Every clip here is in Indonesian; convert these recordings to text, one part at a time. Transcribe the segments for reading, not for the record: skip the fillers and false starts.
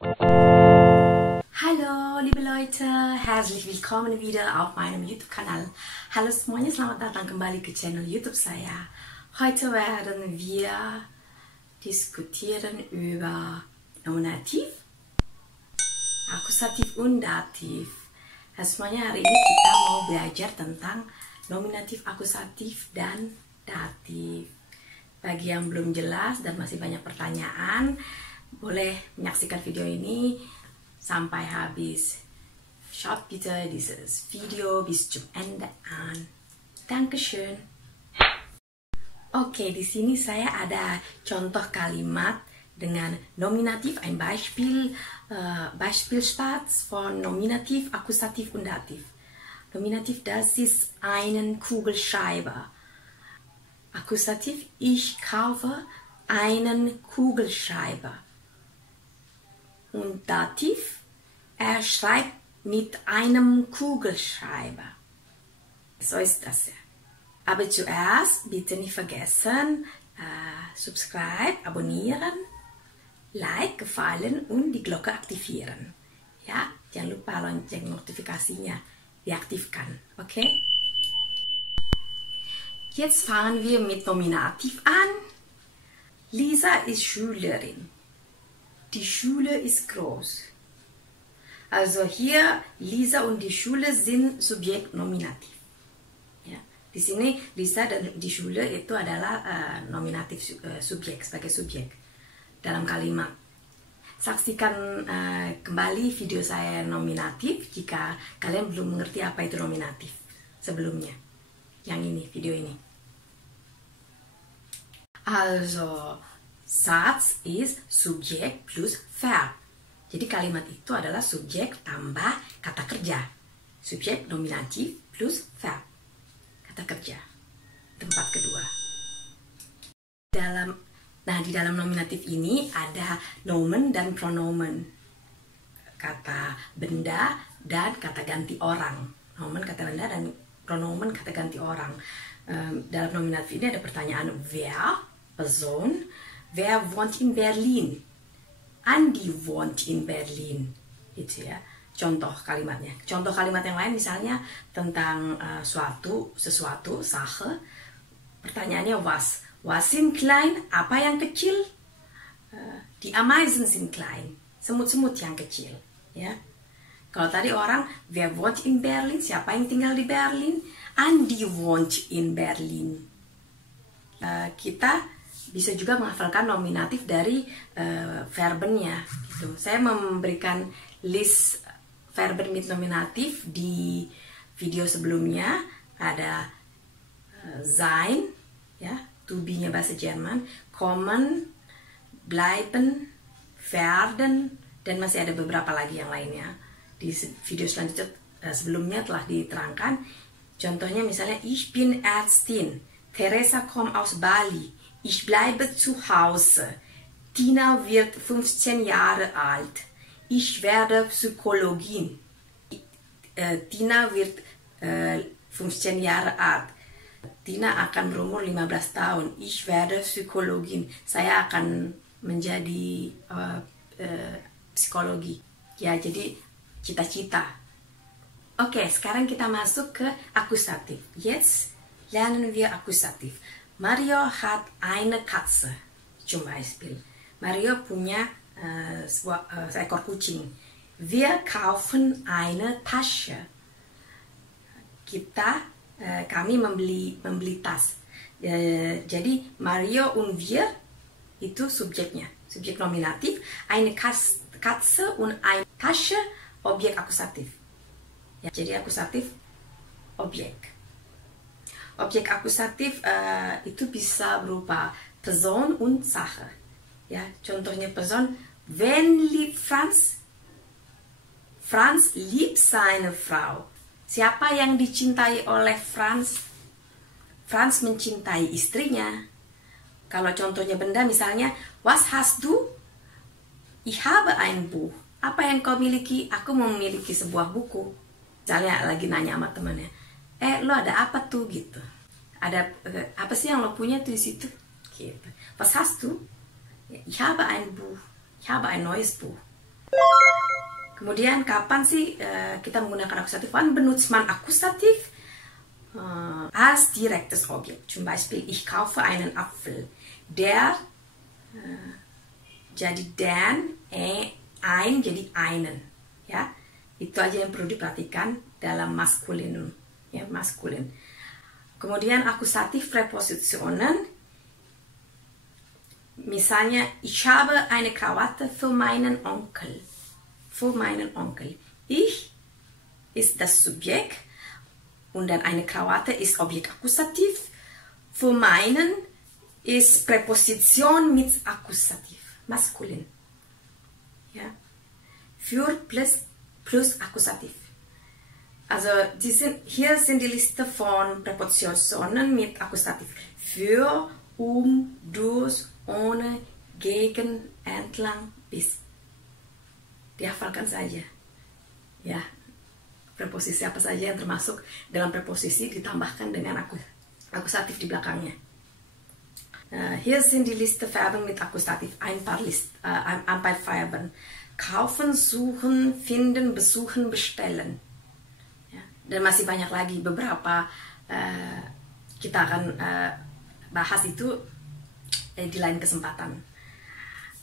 Hallo liebe Leute, herzlich willkommen wieder auf meinem YouTube-Kanal. Halo semuanya, selamat datang kembali ke channel YouTube saya. Heute werden wir diskutieren über Nominativ, Akusatif und Dativ. Semuanya, hari ini kita mau belajar tentang nominatif, akusatif, dan datif. Bagi yang belum jelas dan masih banyak pertanyaan, boleh menyaksikan video ini sampai habis. Schaut bitte dieses Video bis zum Ende an. Dankeschön. Oke, di sini saya ada contoh kalimat dengan nominatif, ein Beispiel, Beispielsatz von Nominativ, Akkusativ und Dativ. Nominativ, das ist einen Kugelschreiber. Akkusativ, ich kaufe einen Kugelschreiber. Und Dativ, er schreibt mit einem Kugelschreiber. So ist das ja. Aber zuerst bitte nicht vergessen, subscribe, abonnieren, like, gefallen und die Glocke aktivieren. Ja, jangan lupa lonceng notifikasinya diaktifkan, okay? Jetzt fangen wir mit Nominativ an. Lisa ist Schülerin. Die Schule ist groß. Also hier Lisa und die Schule sind Subjek nominatif. Ya, di sini Lisa dan di Schule itu adalah nominatif subjek, sebagai subjek dalam kalimat. Saksikan kembali video saya nominatif jika kalian belum mengerti apa itu nominatif sebelumnya. Yang ini, video ini. Also, Satz ist Subjek plus Verb. Jadi kalimat itu adalah subjek tambah kata kerja. Subjek nominatif plus verb. Kata kerja. Tempat kedua. Di dalam nominatif ini ada nomen dan pronomen. Kata benda dan kata ganti orang. Nomen kata benda dan pronomen kata ganti orang. Dalam nominatif ini ada pertanyaan wer, person, wer wohnt in Berlin? Andi wohnt in Berlin. Gitu ya. Contoh kalimatnya. Contoh kalimat yang lain misalnya tentang sesuatu, Sache. Pertanyaannya was. Was sind klein? Apa yang kecil? Die Ameisen sind klein. Semut-semut yang kecil. Ya. Kalau tadi orang, wer wohnt in Berlin? Siapa yang tinggal di Berlin? Andi wohnt in Berlin. Kita bisa juga menghafalkan nominatif dari verbennya. Gitu. Saya memberikan list verben mit nominatif di video sebelumnya. Ada sein, ya, to be-nya bahasa Jerman, kommen, bleiben, werden, dan masih ada beberapa lagi yang lainnya. Di video selanjutnya sebelumnya telah diterangkan. Contohnya misalnya, ich bin Ärztin, Teresa kommt aus Bali, ich bleibe zu Hause, Tina wird 15 Jahre alt, ich werde Psychologin, Tina wird 15 Jahre alt, Tina akan berumur 15 tahun, ich werde Psychologin, saya akan menjadi psikologi. Ya, jadi cita-cita. Oke, sekarang kita masuk ke akusatif. Jetzt lernen wir Akkusativ. Mario hat eine Katze, zum Beispiel. Mario punya seekor kucing. Wir kaufen eine Tasche. Kami membeli tas. Jadi Mario und wir itu subjeknya, subjek nominatif. Eine Katze und eine Tasche, objek akusatif. Ya, jadi akusatif objek. Objek akusatif itu bisa berupa Person und Sache. Ya, contohnya Person, wen liebt Franz? Franz liebt seine Frau. Siapa yang dicintai oleh Franz? Franz mencintai istrinya. Kalau contohnya benda misalnya, was hast du? Ich habe ein Buch. Apa yang kau miliki? Aku memiliki sebuah buku. Misalnya lagi nanya sama temannya, lo ada apa tuh gitu? Ada apa sih yang lo punya tuh di situ? Gitu. Was hast du? Ich habe ein Buch. Ich habe ein neues Buch. Kemudian kapan sih kita menggunakan akusatif? Wann benutzt man Akkusativ? Als direktes Objekt. Zum Beispiel, ich kaufe einen Apfel. Der, jadi den, ein jadi einen. Ya, itu aja yang perlu diperhatikan dalam maskulin. Ya, maskulin. Kemudian akusatif Präpositionen. Misalnya, ich habe eine Krawatte für meinen Onkel. Für meinen Onkel. Ich ist das Subjekt und dann eine Krawatte ist Objekt Akkusativ. Für meinen ist Präposition mit Akkusativ, maskulin. Ja. Für plus Akkusativ. Also hier sind die Liste von Präpositionen mit Akkusativ. Für, durch, ohne, gegen, entlang, bis. Dihafalkan saja. Ya, preposisi apa saja yang termasuk dalam preposisi ditambahkan dengan akusatif di belakangnya. Hier sind die Liste Verben mit Akkusativ. Ein paar Verben. Kaufen, suchen, finden, besuchen, bestellen. Ya, dan masih banyak lagi beberapa kita akan bahas itu di lain kesempatan.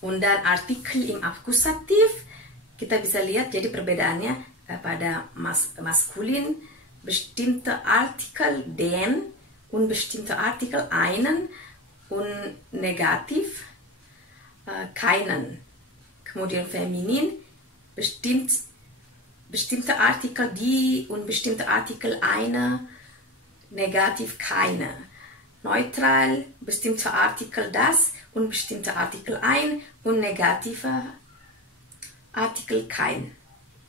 Und dann Artikel im Akkusativ. Kita bisa lihat jadi perbedaannya pada maskulin bestimmte Artikel den und bestimmte Artikel einen und negativ keinen. Kemudian feminin bestimmte Artikel die und bestimmte Artikel eine, negativ keine. Neutral bestimmte Artikel das und bestimmte Artikel ein und negative Artikel kein.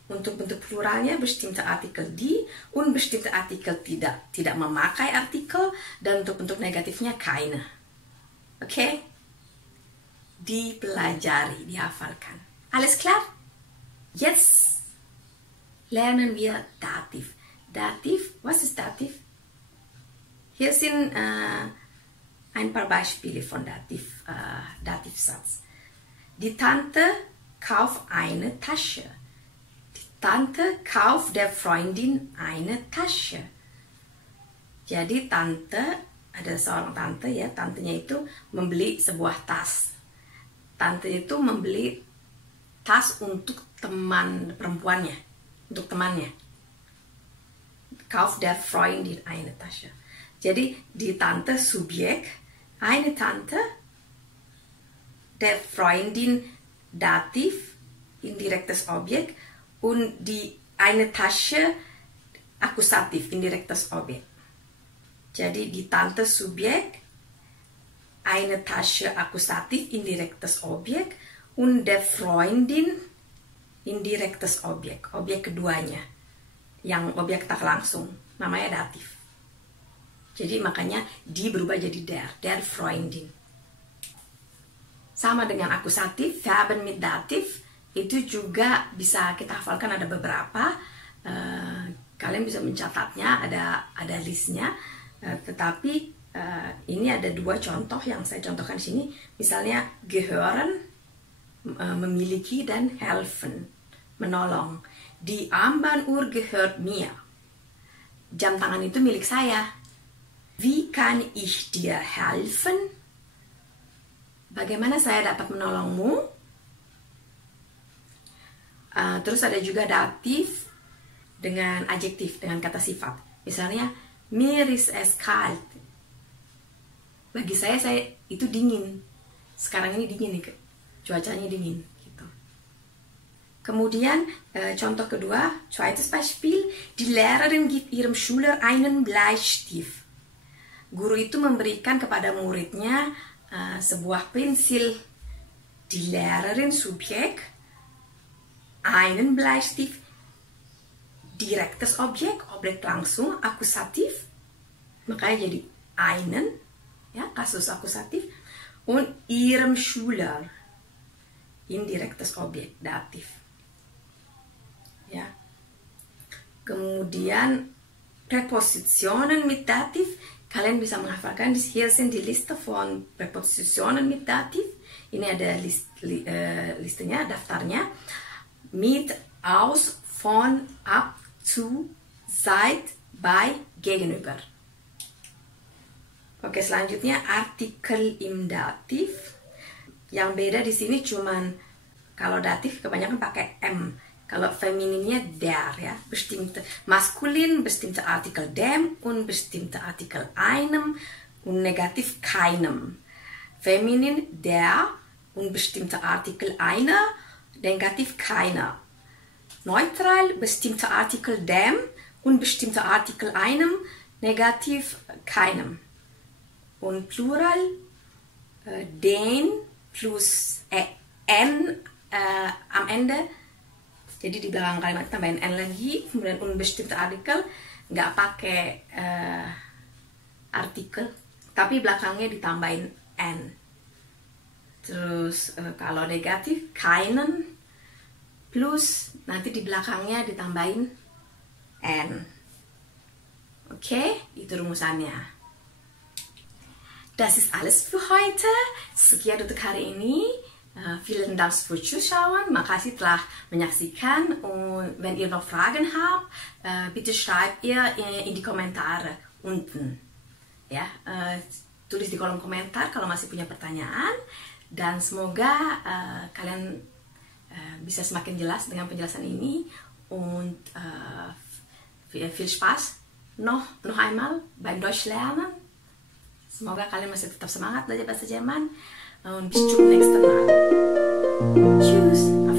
Untuk bentuk pluralnya bestimmte Artikel die und bestimmte Artikel tidak memakai artikel, dan untuk bentuk negatifnya keine. Oke? Dipelajari, dihafalkan. Alles klar? Jetzt lernen wir Dativ. Dativ, was ist Dativ? Hier sind ein paar Beispiele von Dativsatz. Die Tante kauft eine Tasche. Die Tante kauft der Freundin eine Tasche. Jadi tante, ada seorang tante ya, tantenya itu membeli sebuah tas. Tante itu membeli tas untuk teman perempuannya, untuk temannya. Kauft der Freundin eine Tasche. Jadi die Tante Subjekt, eine Tante, der Freundin Dativ, indirektes Objekt, und die eine Tasche Akkusativ, indirektes Objekt. Jadi die Tante Subjekt, eine Tasche Akkusativ, indirektes Objekt, und der Freundin indirektes Objekt, objek keduanya, yang objek tak langsung, namanya datif. Jadi makanya die berubah jadi der Freundin. Sama dengan akusatif, Verben mit Dativ, itu juga bisa kita hafalkan, ada beberapa. Kalian bisa mencatatnya, ada listnya. Tetapi ini ada dua contoh yang saya contohkan di sini. Misalnya gehören, memiliki, dan helfen, menolong. Die Armbanduhr gehört mir. Jam tangan itu milik saya. Wie kann ich dir helfen? Bagaimana saya dapat menolongmu? Terus ada juga datif dengan adjektif, dengan kata sifat. Misalnya, mir ist es kalt. Bagi saya itu dingin. Sekarang ini dingin nih, cuacanya dingin. Gitu. Kemudian contoh kedua, zweites Beispiel, die Lehrerin gibt ihrem Schüler einen Bleistift. Guru itu memberikan kepada muridnya sebuah pensil. Die Lehrerin Subjekt, einen Bleistift, direktes Objek, objek langsung, akusatif, makanya jadi einen, ya, kasus akusatif, und ihrem Schüler, indirektes Objek, datif. Ya. Kemudian Präpositionen mit Dativ. Kalian bisa menghafalkan, hier sind die Liste von Präpositionen mit Dativ. Ini ada listenya, daftarnya. Mit aus, von, ab, zu, seit, bei, gegenüber. Oke, selanjutnya artikel im Dativ. Yang beda di sini cuman kalau datif kebanyakan pakai M. Kalau femininnya der, ya. Bestimmte, maskulin bestimmte Artikel dem und bestimmte Artikel einem und negativ keinem. Feminin der und bestimmte Artikel einer, negativ keiner. Neutral bestimmte Artikel dem und bestimmte Artikel einem, negativ keinem. Und Plural den plus n am Ende. Jadi di belakang kalimat tambahin n lagi, kemudian unbestimmte Artikel, nggak pakai artikel, tapi belakangnya ditambahin n. Terus kalau negatif keinen plus nanti di belakangnya ditambahin n. Oke, itu rumusannya. Das ist alles für heute. Sekian untuk hari ini. Vielen Dank fürs Zuschauen. Makasih telah menyaksikan. Und wenn ihr noch Fragen habt, bitte schreibt ihr in die Kommentare unten. Ya, tulis di kolom komentar kalau masih punya pertanyaan. Dan semoga kalian bisa semakin jelas dengan penjelasan ini. Und viel Spaß noch einmal beim Deutsch lernen. Semoga kalian masih tetap semangat belajar bahasa Jerman. Und bis zum nächsten Mal. Tschüss.